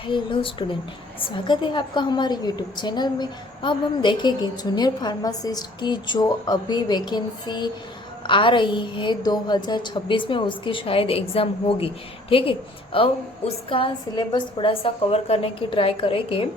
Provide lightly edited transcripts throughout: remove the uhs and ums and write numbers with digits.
Hello student, स्वागत है आपका हमारे यूट्यूब चैनल में। अब हम देखेंगे जूनियर फार्मासिस्ट की जो अभी वैकेंसी आ रही है 2026 में, उसकी शायद एग्ज़ाम होगी। ठीक है, अब उसका सिलेबस थोड़ा सा कवर करने की ट्राई करेंगे।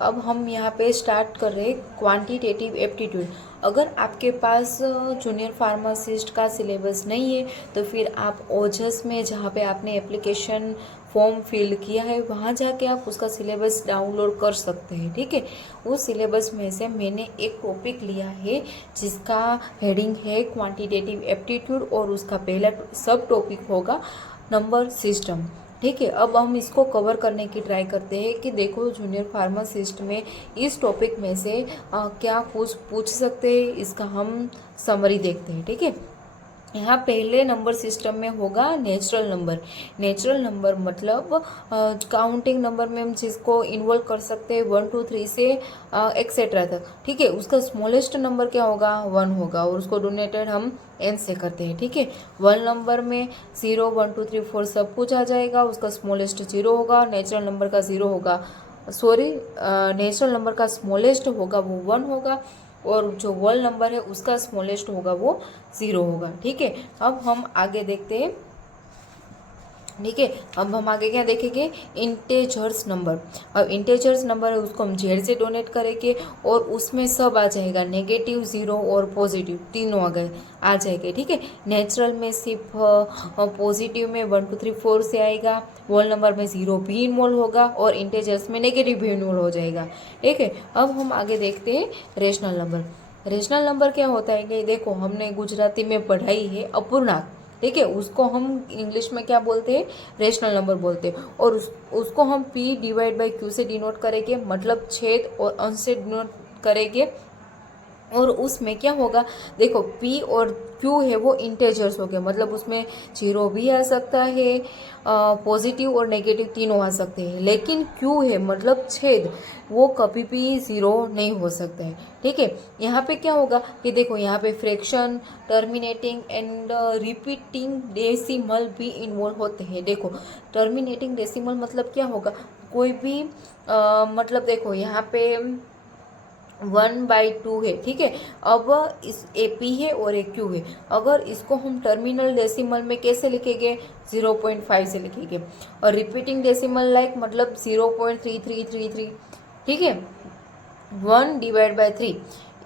अब हम यहाँ पे स्टार्ट कर रहे हैं क्वांटिटेटिव एप्टीट्यूड। अगर आपके पास जूनियर फार्मासिस्ट का सिलेबस नहीं है तो फिर आप ओजस में, जहाँ पे आपने एप्लीकेशन फॉर्म फिल किया है, वहाँ जाके आप उसका सिलेबस डाउनलोड कर सकते हैं। ठीक है, उस सिलेबस में से मैंने एक टॉपिक लिया है जिसका हेडिंग है क्वांटिटेटिव एप्टीट्यूड और उसका पहला सब टॉपिक होगा नंबर सिस्टम। ठीक है, अब हम इसको कवर करने की ट्राई करते हैं कि देखो जूनियर फार्मासिस्ट में इस टॉपिक में से क्या कुछ पूछ सकते हैं, इसका हम समरी देखते हैं। ठीक है, यहाँ पहले नंबर सिस्टम में होगा नेचुरल नंबर। नेचुरल नंबर मतलब काउंटिंग नंबर में हम जिसको इन्वॉल्व कर सकते हैं 1 2 3 से एक्सेट्रा तक। ठीक है, उसका स्मॉलेस्ट नंबर क्या होगा, 1 होगा, और उसको डोनेटेड हम n से करते हैं। ठीक है, 1 नंबर में 0 1 2 3 4 सब कुछ आ जाएगा, उसका स्मॉलेस्ट 0 होगा, नेचुरल नंबर का 0 होगा, सॉरी नेचुरल नंबर का स्मॉलेस्ट होगा वो 1 होगा, और जो वर्ल्ड नंबर है उसका स्मॉलेस्ट होगा वो 0 होगा। ठीक है, अब हम आगे देखते हैं। ठीक है, अब हम आगे क्या देखेंगे, इंटेजर्स नंबर। अब इंटेजर्स नंबर है उसको हम जेड से डोनेट करेंगे और उसमें सब आ जाएगा, नेगेटिव, 0 और पॉजिटिव तीनों आ जाएंगे। ठीक है, नेचुरल में सिर्फ पॉजिटिव में 1 2 3 4 से आएगा, होल नंबर में 0 भी इन्वॉल्व होगा और इंटेजर्स में नेगेटिव भी इन्वॉल्व हो जाएगा। ठीक है, अब हम आगे देखते हैं रेशनल नंबर। रेशनल नंबर क्या होता है कि देखो हमने गुजराती में पढ़ाई है अपूर्णांक। ठीक है, उसको हम इंग्लिश में क्या बोलते हैं, रेशनल नंबर बोलते हैं, और उसको हम p डिवाइड बाई q से डिनोट करेंगे, मतलब छेद और अंश से डिनोट करेंगे। और उसमें क्या होगा, देखो p और q है वो इंटेजर्स हो गए, मतलब उसमें 0 भी आ सकता है, पॉजिटिव और नेगेटिव तीनों आ सकते हैं, लेकिन q है मतलब छेद, वो कभी भी 0 नहीं हो सकता है। ठीक है, यहाँ पे क्या होगा कि देखो यहाँ पे fraction, terminating and repeating decimal भी इन्वॉल्व होते हैं। देखो टर्मिनेटिंग डेसिमल मतलब क्या होगा, कोई भी मतलब देखो यहाँ पे 1/2 है। ठीक है, अब इस ए पी है और एक क्यू है, अगर इसको हम टर्मिनल डेसिमल में कैसे लिखेंगे, 0.5 से लिखेंगे, और रिपीटिंग डेसिमल लाइक मतलब 0.3333। ठीक है, 1/3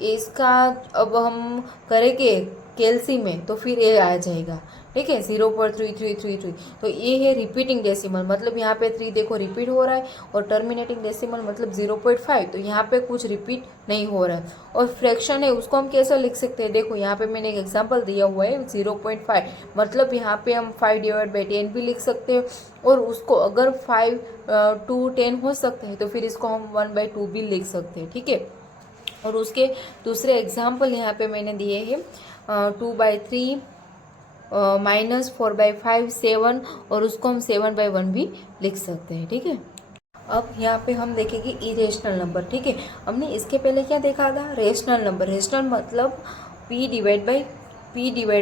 इसका अब हम करेंगे कैलसी में तो फिर ये आ जाएगा। ठीक है, 0.3333, तो ये है रिपीटिंग डेसिमल, मतलब यहाँ पे 3 देखो रिपीट हो रहा है, और टर्मिनेटिंग डेसिमल मतलब 0.5, तो यहाँ पे कुछ रिपीट नहीं हो रहा है। और फ्रैक्शन है उसको हम कैसे लिख सकते हैं, देखो यहाँ पे मैंने एक एग्जांपल दिया हुआ है 0.5, मतलब यहाँ पे हम 5/10 भी लिख सकते हैं, और उसको अगर 5 to 10 हो सकते हैं तो फिर इसको हम 1/2 भी लिख सकते हैं। ठीक है, और उसके दूसरे एग्जाम्पल यहाँ पे मैंने दिए हैं 2/3 -4/5 7, और उसको हम 7/1 भी लिख सकते हैं। ठीक है, अब यहाँ पे हम देखेंगे इरेशनल नंबर। ठीक है, हमने इसके पहले क्या देखा था, रेशनल नंबर। रेशनल मतलब p डिवाइड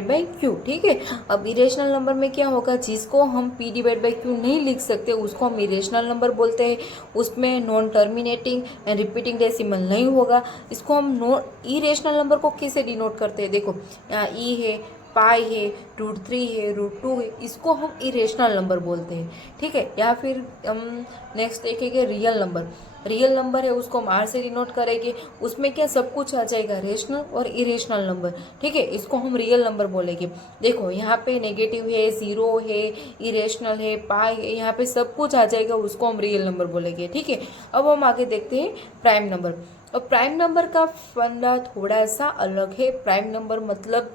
बाई q। ठीक है, अब इरेशनल नंबर में क्या होगा, जिसको हम p डिवाइड बाई q नहीं लिख सकते उसको हम इरेशनल नंबर बोलते हैं, उसमें non terminating and repeating decimal नहीं होगा। इसको हम नॉन इरेशनल नंबर को कैसे डिनोट करते हैं, देखो यहाँ ई है, पाई है, √3 है, √2 है, इसको हम इरेशनल नंबर बोलते हैं। ठीक है, या फिर हम नेक्स्ट देखेंगे रियल नंबर। रियल नंबर है उसको हम आर से डिनोट करेंगे, उसमें क्या सब कुछ आ जाएगा, रेशनल और इरेशनल नंबर। ठीक है, इसको हम रियल नंबर बोलेंगे। देखो यहाँ पे नेगेटिव है, 0 है, इरेशनल है, पाई है, यहाँ पे सब कुछ आ जाएगा, उसको हम रियल नंबर बोलेंगे। ठीक है, अब हम आगे देखते हैं प्राइम नंबर। अब प्राइम नंबर का फंडा थोड़ा सा अलग है। प्राइम नंबर मतलब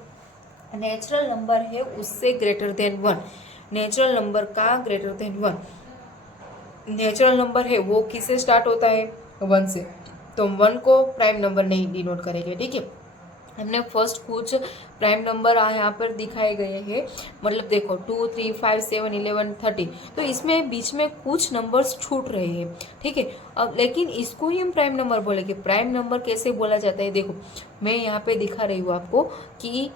नेचुरल नंबर है उससे ग्रेटर देन 1, नेचुरल नंबर का ग्रेटर देन 1। नेचुरल नंबर है वो किससे स्टार्ट होता है, 1 से, तो 1 को प्राइम नंबर नहीं डिनोट करेंगे। ठीक है, हमने फर्स्ट कुछ प्राइम नंबर यहाँ पर दिखाए गए हैं, मतलब देखो 2 3 5 7 11 30, तो इसमें बीच में कुछ नंबर्स छूट रहे हैं। ठीक है, अब लेकिन इसको ही हम प्राइम नंबर बोलेंगे। प्राइम नंबर कैसे बोला जाता है, देखो मैं यहाँ पे दिखा रही हूँ आपको कि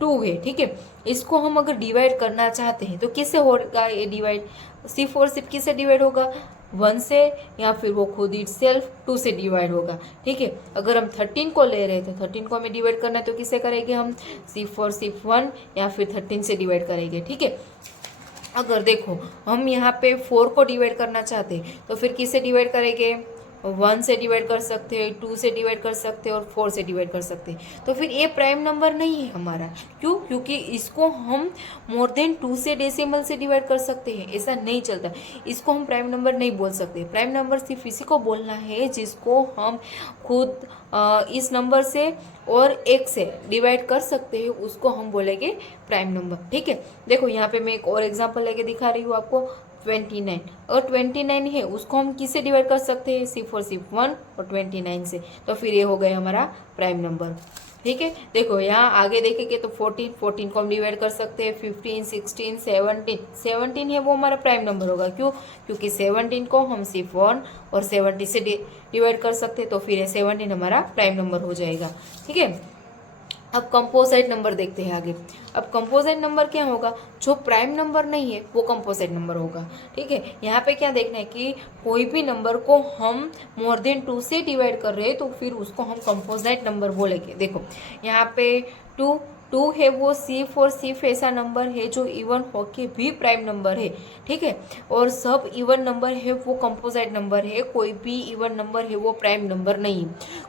2 है, ठीक है। इसको हम अगर डिवाइड करना चाहते हैं तो किससे होगा ये डिवाइड? सिर्फ और सिर्फ किससे डिवाइड होगा? 1 से, या फिर वो खुद इट सेल्फ 2 से डिवाइड होगा, ठीक है। अगर हम 13 को ले रहे हैं तो 13 को हमें डिवाइड करना है तो किससे करेंगे हम? सिर्फ और सिर्फ 1 या फिर 13 से डिवाइड करेंगे, ठीक है। अगर देखो हम यहाँ पे 4 को डिवाइड करना चाहते हैं तो फिर किससे डिवाइड करेंगे? 1 से डिवाइड कर सकते हैं, 2 से डिवाइड कर सकते हैं और 4 से डिवाइड कर सकते हैं। तो फिर ये प्राइम नंबर नहीं है हमारा। क्यों? क्योंकि इसको हम मोर देन 2 से डेसिमल से डिवाइड कर सकते हैं, ऐसा नहीं चलता। इसको हम प्राइम नंबर नहीं बोल सकते। प्राइम नंबर सिर्फ इसी को बोलना है जिसको हम खुद इस नंबर से और 1 से डिवाइड कर सकते हैं, उसको हम बोलेंगे प्राइम नंबर, ठीक है। देखो यहाँ पे मैं एक और एग्जांपल लेके दिखा रही हूँ आपको। 29, और 29 है उसको हम किससे डिवाइड कर सकते हैं? सिर्फ और सिर्फ 1 और 29 से। तो फिर ये हो गया हमारा प्राइम नंबर, ठीक है। देखो यहाँ आगे देखेंगे तो 14 को हम डिवाइड कर सकते हैं, 15, 16, 17 है वो हमारा प्राइम नंबर होगा। क्यों? क्योंकि 17 को हम सिर्फ 1 और 70 से डिवाइड कर सकते हैं, तो फिर ये 17 हमारा प्राइम नंबर हो जाएगा, ठीक है। अब कंपोजिट नंबर देखते हैं आगे। अब कंपोजिट नंबर क्या होगा? जो प्राइम नंबर नहीं है वो कंपोजिट नंबर होगा, ठीक है। यहाँ पे क्या देखना है कि कोई भी नंबर को हम मोर देन 2 से डिवाइड कर रहे हैं तो फिर उसको हम कंपोजिट नंबर बोलेंगे। देखो यहाँ पे 2 है वो सिर्फ और सिर्फ ऐसा नंबर है जो इवन होके भी प्राइम नंबर है, ठीक है। और सब इवन नंबर है वो कंपोजिट नंबर है, कोई भी इवन नंबर है वो प्राइम नंबर नहीं।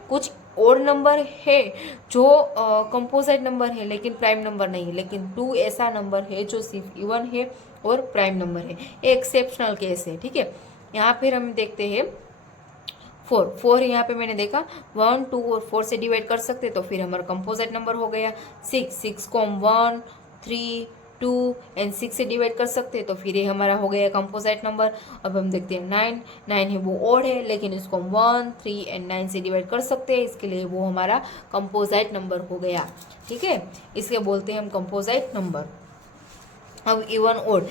कुछ और नंबर है जो कंपोजिट नंबर है लेकिन प्राइम नंबर नहीं है, लेकिन 2 ऐसा नंबर है जो सिर्फ इवन है और प्राइम नंबर है। एक्सेप्शनल केस है, ठीक है। यहाँ फिर हम देखते हैं 4 यहाँ पे मैंने देखा 1, 2 और 4 से डिवाइड कर सकते तो फिर हमारा कंपोजिट नंबर हो गया। 6 को हम 1, 3, 2 एंड 6 से डिवाइड कर सकते हैं तो फिर ये हमारा हो गया कंपोजिट नंबर। अब हम देखते हैं 9 है वो ओड है लेकिन इसको हम 1, 3 एंड 9 से डिवाइड कर सकते हैं, इसके लिए वो हमारा कंपोजिट नंबर हो गया, ठीक है। इसके बोलते हैं हम कंपोजिट नंबर। अब इवन ओड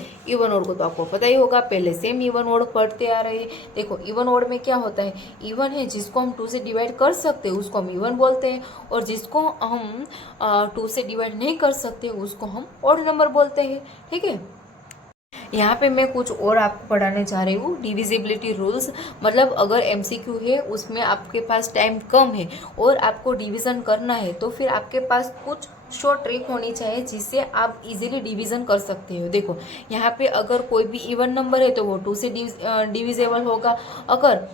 को तो आपको पता ही होगा, पहले से हम इवन ओड पढ़ते आ रहे हैं। देखो इवन ओड में क्या होता है? इवन है जिसको हम 2 से डिवाइड कर सकते हैं उसको हम इवन बोलते हैं, और जिसको हम 2 से डिवाइड नहीं कर सकते उसको हम ओड नंबर बोलते हैं, ठीक है। यहाँ पे मैं कुछ और आपको पढ़ाने जा रही हूँ, डिविजिबिलिटी रूल्स। मतलब अगर एमसीक्यू है उसमें आपके पास टाइम कम है और आपको डिवीज़न करना है तो फिर आपके पास कुछ शॉर्ट ट्रिक होनी चाहिए जिससे आप इजीली डिवीज़न कर सकते हो। देखो यहाँ पे अगर कोई भी इवन नंबर है तो वो 2 से डिविजेबल होगा। अगर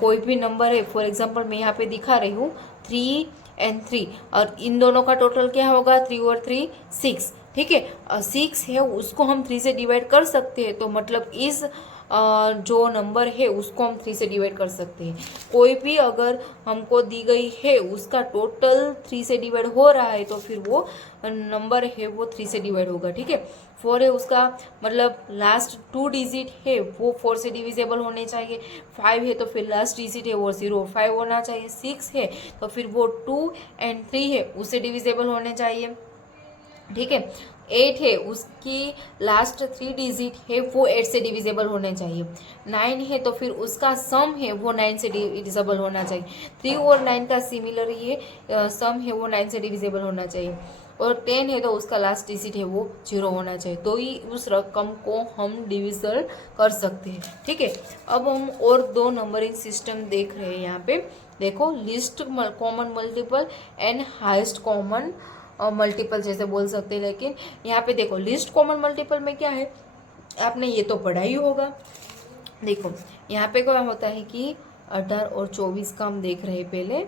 कोई भी नंबर है, फॉर एग्जांपल मैं यहाँ पे दिखा रही हूँ 3 and 3, और इन दोनों का टोटल क्या होगा? 3 और 3 6, ठीक है। 6 है उसको हम 3 से डिवाइड कर सकते हैं, तो मतलब इस जो नंबर है उसको हम 3 से डिवाइड कर सकते हैं। कोई भी अगर हमको दी गई है उसका टोटल 3 से डिवाइड हो रहा है तो फिर वो नंबर है वो 3 से डिवाइड होगा, ठीक है। 4 है उसका मतलब लास्ट 2 डिजिट है वो 4 से डिविजेबल होने चाहिए। 5 है तो फिर लास्ट डिजिट है वो 0 और 5 होना चाहिए। 6 है तो फिर वो 2 and 3 है उससे डिविजेबल होने चाहिए, ठीक है। 8 है उसकी लास्ट 3 डिजिट है वो 8 से डिविजेबल होने चाहिए। 9 है तो फिर उसका सम है वो 9 से डिविजेबल होना चाहिए। 3 और 9 का सिमिलर ये सम है वो 9 से डिविजेबल होना चाहिए। और 10 है तो उसका लास्ट डिजिट है वो 0 होना चाहिए, तो ही उस रकम को हम डिविजल कर सकते हैं, ठीक है। अब हम और 2 नंबरिंग सिस्टम देख रहे हैं यहाँ पे। देखो list common multiple and highest common multiple जैसे बोल सकते हैं, लेकिन यहाँ पे देखो लिस्ट कॉमन मल्टीपल में क्या है, आपने ये तो पढ़ा ही होगा। देखो यहाँ पे क्या होता है कि 18 और 24 का हम देख रहे हैं पहले,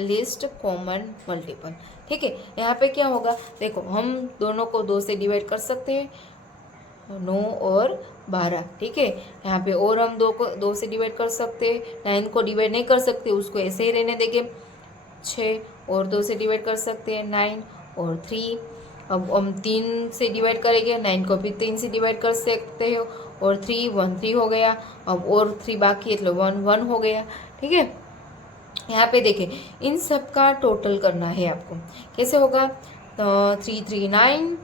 लिस्ट कॉमन मल्टीपल, ठीक है। यहाँ पे क्या होगा? देखो हम दोनों को 2 से डिवाइड कर सकते हैं, 9 और 12, ठीक है। यहाँ पे और हम 2 से डिवाइड कर सकते हैं। 9 को डिवाइड नहीं कर सकते, उसको ऐसे ही रहने देंगे। 6 और 2 से डिवाइड कर सकते हैं, 9 और 3। अब हम 3 से डिवाइड करेंगे, 9 को भी 3 से डिवाइड कर सकते हो, और 3 हो गया। अब और 3 बाकी है तो 1 हो गया, ठीक है। यहाँ पे देखें इन सब का टोटल करना है आपको। कैसे होगा? 3 3 9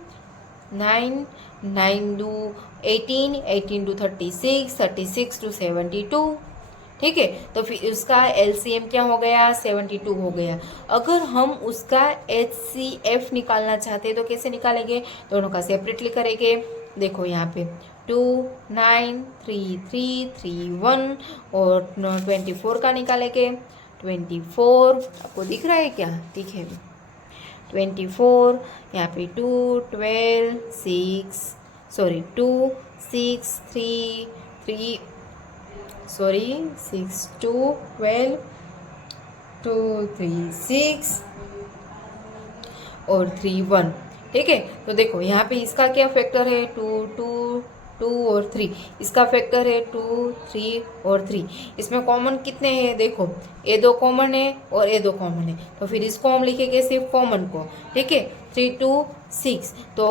9 9 2 18 18 to 36 36 to 72, ठीक है। तो फिर उसका LCM क्या हो गया, 72 हो गया। अगर हम उसका HCF निकालना चाहते हैं तो कैसे निकालेंगे, दोनों का सेपरेटली करेंगे। देखो यहाँ पे 2 9 3 3 3 1 और 24 का निकालेंगे। 24 आपको दिख रहा है क्या, दिख है 24, यहाँ पे 2 12 6 सॉरी 2 6 3 3 सॉरी 6 2 12 2 3 6 और 3 1। ठीक है। तो देखो यहाँ पे इसका क्या फैक्टर है, 2 2 2 और 3। इसका फैक्टर है 2 3 और 3। इसमें कॉमन कितने हैं, देखो ये दो कॉमन है और ये दो कॉमन है, तो फिर इसको हम लिखेंगे सिर्फ कॉमन को। ठीक है। 3 2 6 तो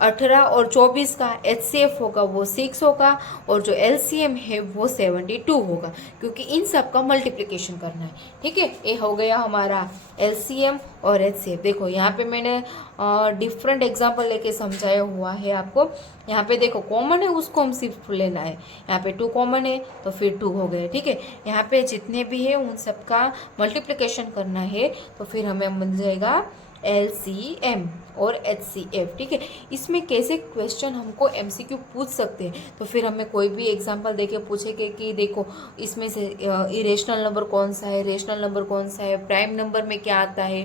18 और 24 का HCF होगा वो 6 होगा और जो LCM है वो 72 होगा, क्योंकि इन सब का मल्टीप्लिकेशन करना है। ठीक है। ये हो गया हमारा LCM और HCF। देखो यहाँ पे मैंने डिफरेंट एग्जाम्पल लेके समझाया हुआ है आपको। यहाँ पे देखो कॉमन है उसको हम सिर्फ लेना है, यहाँ पे 2 कॉमन है तो फिर 2 हो गए। ठीक है। यहाँ पे जितने भी है उन सब का मल्टीप्लिकेशन करना है तो फिर हमें मिल जाएगा LCM और HCF। ठीक है। इसमें कैसे क्वेश्चन हमको MCQ पूछ सकते हैं, तो फिर हमें कोई भी एग्जांपल देके पूछेंगे कि देखो इसमें से इरेशनल नंबर कौन सा है, रेशनल नंबर कौन सा है, प्राइम नंबर में क्या आता है,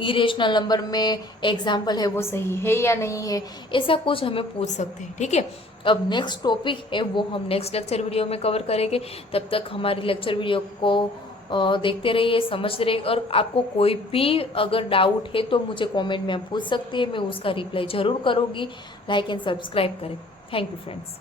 इरेशनल नंबर में एग्जाम्पल है वो सही है या नहीं है, ऐसा कुछ हमें पूछ सकते हैं। ठीक है। अब नेक्स्ट टॉपिक है वो हम नेक्स्ट लेक्चर वीडियो में कवर करेंगे। तब तक हमारी लेक्चर वीडियो को देखते रहिए, समझते रहिए, और आपको कोई भी अगर डाउट है तो मुझे कमेंट में आप पूछ सकते हैं, मैं उसका रिप्लाई ज़रूर करूँगी। लाइक एंड सब्सक्राइब करें। Thank you friends.